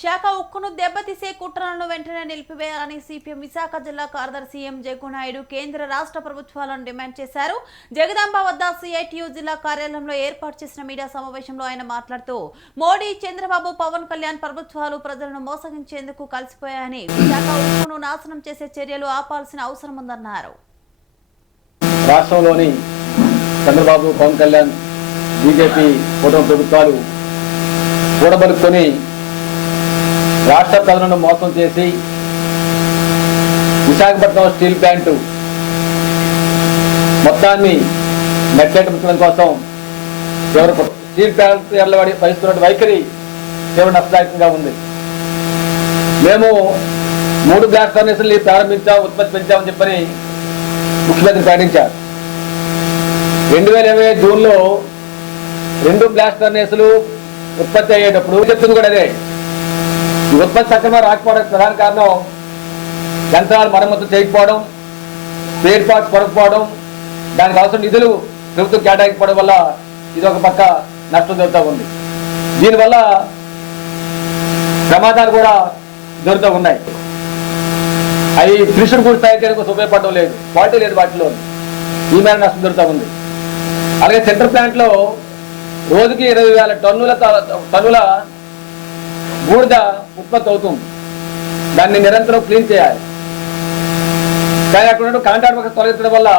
విశాఖ ఉక్కును దెబ్బతీసే కుట్రలను వెంటనే నిలిపివేయాలని సిపిఎం విశాఖ జిల్లా కార్యదర్శి ఎం జగ్గునాయుడు కేంద్ర రాష్ట్ర ప్రభుత్వాలను డిమాండ్ చేశారు. జగదాంబ వద్ద సిఐటియు జిల్లా కార్యాలయంలో ఏర్పాటు చేసిన మీడియా సమావేశంలో ఆయన మాట్లాడుతూ మోడీ చంద్రబాబు పవన్ కళ్యాణ్ ప్రభుత్వాలు ప్రజలను మోసగించేందుకు కలిసిపోయాయని విశాఖ ఉక్కును నాశనం చేసే చర్యలు ఆపాల్సిన అవసరం ఉందన్నారు రాష్ట్రంలోని చంద్రబాబు పవన్ కళ్యాణ్ బీజేపీ కూటమి ప్రభుత్వాలు కూడబలుకొని రాష్ట్ర ప్రజలను మోసం చేసి విశాఖపట్నం స్టీల్ ప్లాంటు మొత్తాన్ని నెట్టెట్టుకోవడం కోసం ఎవరు స్టీల్ ప్లాంట్ ఎల్లబడి వహిస్తున్న వైఖరి తీవ్ర నష్టదాయకంగా ఉంది. మేము మూడు గ్యాస్ ఫర్నేషన్లు ప్రారంభించాం ఉత్పత్తి పెంచామని చెప్పని ముఖ్యమంత్రి ప్రకటించారు. రెండు వేల ఇరవై జూన్లో రెండు బ్లాస్ట్ ఫర్నేసులు ఉత్పత్తి అయ్యేటప్పుడు చెప్తుంది కూడా అదే. ఈ ఉత్పత్తి సక్రమంగా రాకపోవడానికి ప్రధాన కారణం. యంత్రాలు మరమ్మతు చేయకపోవడం స్పేర్ పార్ట్స్ కొరకపోవడం దానికి అవసరం నిధులు ప్రభుత్వం కేటాయించడం వల్ల ఇది ఒక పక్క నష్టం జరుగుతూ ఉంది. దీనివల్ల ప్రమాదాలు కూడా జరుగుతూ ఉన్నాయి. అవి ఫినిషర్ కూడా తయారు చేయడానికి కోసం ఉపయోగపడడం లేదు. క్వాలిటీ లేదు వాటిలో. ఈ మేర నష్టం జరుగుతూ ఉంది. అలాగే సెంటర్ ప్లాంట్లో రోజుకి ఇరవై వేల టన్నుల త- టన్నుల బూడిద ఉత్పత్తి అవుతుంది దాన్ని నిరంతరం క్లీన్ చేయాలి. కానీ అక్కడ కాంటాక్ట్ వర్క్ తొలగించడం వల్ల